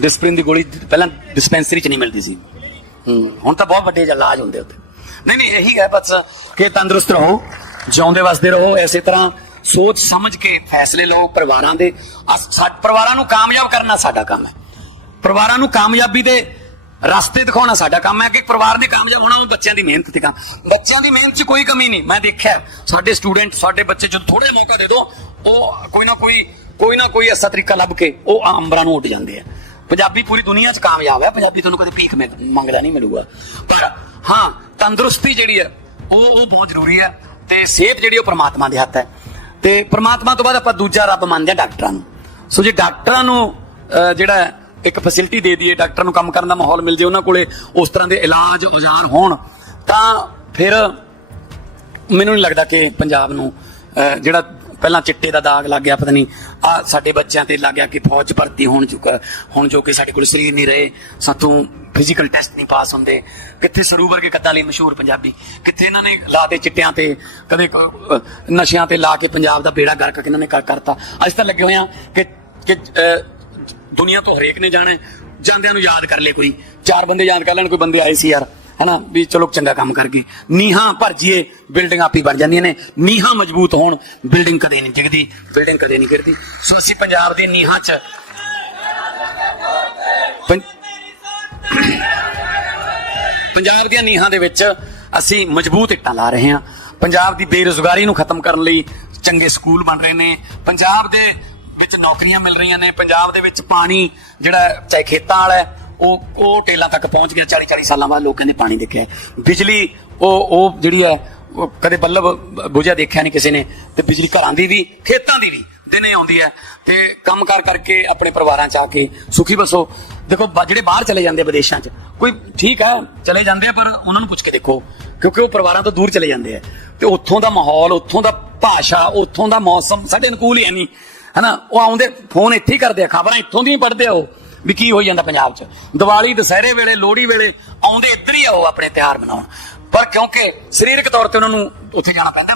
ਡਿਸਪਲਿਨ ਦੀ ਗੋਲੀ ਪਹਿਲਾਂ ਡਿਸਪੈਂਸਰੀ 'ਚ ਨਹੀਂ ਮਿਲਦੀ ਸੀ। ਹੂੰ। ਹੁਣ ਤਾਂ ਬਹੁਤ ਵੱਡੇ ਇਲਾਜ ਹੁੰਦੇ ਉੱਥੇ। ਨਹੀਂ ਨਹੀਂ ਇਹੀ ਹੈ ਬਸ ਕਿ ਤੰਦਰੁਸਤ ਰਹੋ ਜਿਉਂਦੇ ਵਸਦੇ ਰਹੋ ਐਸੇ ਤਰ੍ਹਾਂ ਸੋਚ ਸਮਝ ਕੇ ਫੈਸਲੇ ਲਓ ਪਰਿਵਾਰਾਂ ਦੇ। ਪਰਿਵਾਰਾਂ ਨੂੰ ਕਾਮਯਾਬ ਕਰਨਾ ਸਾਡਾ ਕੰਮ ਹੈ। ਪਰਿਵਾਰਾਂ ਨੂੰ ਕਾਮਯਾਬੀ ਦੇ ਰਸਤੇ ਦਿਖਾਉਣਾ ਸਾਡਾ ਕੰਮ ਹੈ ਕਿ ਪਰਿਵਾਰ ਨੇ ਕਾਮਯਾਬ ਹੋਣਾ ਉਹ ਬੱਚਿਆਂ ਦੀ ਮਿਹਨਤ ਤੇ ਕੰਮ। ਬੱਚਿਆਂ ਦੀ ਮਿਹਨਤ 'ਚ ਕੋਈ ਕਮੀ ਨਹੀਂ। ਮੈਂ ਦੇਖਿਆ ਸਾਡੇ ਸਟੂਡੈਂਟ ਸਾਡੇ ਬੱਚੇ ਜਦੋਂ ਥੋੜੇ ਮੌਕਾ ਦੇ ਦੋ ਉਹ ਕੋਈ ਨਾ ਕੋਈ ਕੋਈ ਨਾ ਕੋਈ ਐਸਾ ਤਰੀਕਾ ਲੱਭ ਕੇ ਉਹ ਅੰਬਰਾਂ ਨੂੰ ਉੱਡ ਜਾਂਦੇ ਆ। ਪੰਜਾਬੀ ਪੂਰੀ ਦੁਨੀਆ 'ਚ ਕਾਮਯਾਬ ਹੈ, ਪੰਜਾਬੀ ਤੁਹਾਨੂੰ ਕਦੇ ਭੀਖ ਮੰਗ- ਮੰਗਦਾ ਨਹੀਂ ਮਿਲੂਗਾ। ਪਰ ਹਾਂ, ਤੰਦਰੁਸਤੀ ਜਿਹੜੀ ਹੈ, ਉਹ ਉਹ ਬਹੁਤ ਜ਼ਰੂਰੀ ਹੈ ਤੇ ਸਿਹਤ ਜਿਹੜੀ ਉਹ ਪ੍ਰਮਾਤਮਾ ਦੇ ਹੱਥ ਹੈ। ਤੇ ਪ੍ਰਮਾਤਮਾ ਤੋਂ ਬਾਅਦ ਆਪਾਂ ਦੂਜਾ ਰੱਬ ਮੰਨਦੇ ਆ ਡਾਕਟਰਾਂ ਨੂੰ। ਸੋ ਜੇ ਡਾਕਟਰਾਂ ਨੂੰ ਜਿਹੜਾ ਇੱਕ ਫੈਸਿਲਿਟੀ ਦੇ ਦਈਏ, ਡਾਕਟਰ ਨੂੰ ਕੰਮ ਕਰਨ ਦਾ ਮਾਹੌਲ ਮਿਲ ਜੇ ਉਹਨਾਂ ਕੋਲੇ, ਉਸ ਤਰ੍ਹਾਂ ਦੇ ਇਲਾਜ ਔਜ਼ਾਰ ਹੋਣ, ਤਾਂ ਫਿਰ ਮੈਨੂੰ ਨਹੀਂ ਲੱਗਦਾ ਕਿ ਪੰਜਾਬ ਨੂੰ ਜਿਹੜਾ ਪਹਿਲਾਂ ਚਿੱਟੇ ਦਾ ਦਾਗ ਲੱਗ ਗਿਆ, ਪਤਾ ਨਹੀਂ, ਆ ਸਾਡੇ ਬੱਚਿਆਂ ਤੇ ਲੱਗ ਗਿਆ ਕਿ ਫੌਜ 'ਚ ਭਰਤੀ ਹੋਣ ਚੁੱਕਾ, ਹੁਣ ਜੋ ਕਿ ਸਾਡੇ ਕੋਲ ਸਰੀਰ ਨਹੀਂ ਰਹੇ, ਸਾਥੋਂ ਫਿਜ਼ੀਕਲ ਟੈਸਟ ਨਹੀਂ ਪਾਸ ਹੁੰਦੇ। ਕਿੱਥੇ ਸਰੂਵਰ ਕੇ ਕੱਦਾਂ ਲਈ ਮਸ਼ਹੂਰ ਪੰਜਾਬੀ? ਕਿੱਥੇ ਇਹਨਾਂ ਨੇ ਲਾਤੇ ਚਿੱਟਿਆਂ ਤੇ, ਕਦੇ ਨਸ਼ਿਆਂ ਤੇ ਲਾ ਕੇ ਪੰਜਾਬ ਦਾ ਬੇੜਾ ਗਰਕ ਕਿਹਨਾਂ ਨੇ ਕਰ, ਕਰਤਾ। ਅੱਜ ਤਾਂ ਲੱਗੇ ਹੋਏ ਆ ਕਿ ਕਿ ਦੁਨੀਆ ਤੋਂ ਹਰੇਕ ਨੇ ਜਾਣੇ ਜਾਂਦਿਆਂ ਨੂੰ ਯਾਦ ਕਰ ਲੈ ਕੋਈ। ਚਾਰ ਬੰਦੇ ਯਾਦ ਕਰ ਲੈਣ, ਕੋਈ ਬੰਦੇ ਆਏ ਸੀ ਯਾਰ। ਹੈਨਾ? ਵੀ ਚਲੋ ਚੰਗਾ ਕੰਮ ਕਰ ਗਏ। ਨੀਹਾਂ ਭਰ ਜੀਏ ਬਿਲਡਿੰਗ ਆਪੀ ਬਣ ਜਾਂਦੀਆਂ ਨੇ। ਨੀਹਾਂ ਮਜ਼ਬੂਤ ਹੋਣ ਬਿਲਡਿੰਗ ਕਦੇ ਨਹੀਂ ਡਿੱਗਦੀ ਬਿਲਡਿੰਗ ਕਦੇ ਨਹੀਂ ਗਿਰਦੀ ਸੋ ਅਸੀਂ ਪੰਜਾਬ ਦੀ ਨੀਹਾਂ 'ਚ ਪੰ- ਪੰਜਾਬ ਦੀਆਂ ਨੀਹਾਂ ਦੇ ਵਿੱਚ ਅਸੀਂ ਮਜ਼ਬੂਤ ਇੱਟਾਂ ਲਾ ਰਹੇ ਹਾਂ। ਪੰਜਾਬ ਦੀ ਬੇਰੁਜ਼ਗਾਰੀ ਨੂੰ ਖਤਮ ਕਰਨ ਲਈ ਚੰਗੇ ਸਕੂਲ ਬਣ ਰਹੇ ਨੇ। ਪੰਜਾਬ ਦੇ ਵਿੱਚ ਨੌਕਰੀਆਂ ਮਿਲ ਰਹੀਆਂ ਨੇ। ਪੰਜਾਬ ਦੇ ਵਿੱਚ ਪਾਣੀ ਜਿਹੜਾ ਚਾਹੇ ਖੇਤਾਂ ਵਾਲਾ ਹੈ, ਉਹ ਉਹ ਟੇਲਾਂ ਤੱਕ ਪਹੁੰਚ ਗਿਆ 40 40 ਸਾਲਾਂ ਬਾਅਦ ਲੋਕਾਂ ਨੇ ਪਾਣੀ ਦੇਖਿਆ। ਬਿਜਲੀ, ਉਹ ਉਹ ਜਿਹੜੀ ਹੈ ਕਦੇ ਬੱਲਬ ਬੁਝਿਆ ਦੇਖਿਆ ਨਹੀਂ ਕਿਸੇ ਨੇ ਤੇ ਬਿਜਲੀ ਘਰਾਂ ਦੀ ਵੀ, ਖੇਤਾਂ ਦੀ ਵੀ, ਦਿਨੇ ਆਉਂਦੀ ਹੈ। ਤੇ ਕੰਮ ਕਾਰ ਕਰਕੇ ਆਪਣੇ ਪਰਿਵਾਰਾਂ ਚ ਆ ਕੇ ਸੁਖੀ ਬਸੋ। ਦੇਖੋ ਜਿਹੜੇ ਬਾਹਰ ਚਲੇ ਜਾਂਦੇ ਵਿਦੇਸ਼ਾਂ ਚ, ਕੋਈ ਠੀਕ ਹੈ, ਚਲੇ ਜਾਂਦੇ ਆ, ਪਰ ਉਹਨਾਂ ਨੂੰ ਪੁੱਛ ਕੇ ਦੇਖੋ, ਕਿਉਂਕਿ ਉਹ ਪਰਿਵਾਰਾਂ ਤੋਂ ਦੂਰ ਚਲੇ ਜਾਂਦੇ ਆ। ਤੇ ਉੱਥੋਂ ਦਾ ਮਾਹੌਲ, ਉੱਥੋਂ ਦਾ ਭਾਸ਼ਾ, ਉੱਥੋਂ ਦਾ ਮੌਸਮ ਸਾਡੇ ਅਨੁਕੂਲ ਹੀ ਹੈ ਨਹੀਂ। ਹਨਾ, ਉਹ ਆਉਂਦੇ, ਫੋਨ ਇੱਥੇ ਹੀ ਕਰਦੇ ਆ, ਖਬਰਾਂ ਇੱਥੋਂ ਦੀ ਹੀ ਪੜ੍ਹਦੇ ਆ ਉਹ। ਵੀ ਕੀ ਹੋਈ ਜਾਂਦਾ ਪੰਜਾਬ 'ਚ? ਦੀਵਾਲੀ, ਦੁਸਹਿਰੇ ਵੇਲੇ, ਲੋਹੜੀ ਵੇਲੇ ਆਉਂਦੇ ਇੱਧਰ ਹੀ ਆ ਉਹ ਆਪਣੇ ਤਿਉਹਾਰ ਮਨਾਉਣ। ਪਰ ਕਿਉਂਕਿ ਸਰੀਰਕ ਤੌਰ ਤੇ ਉਹਨਾਂ ਨੂੰ ਉੱਥੇ ਜਾਣਾ ਪੈਂਦਾ।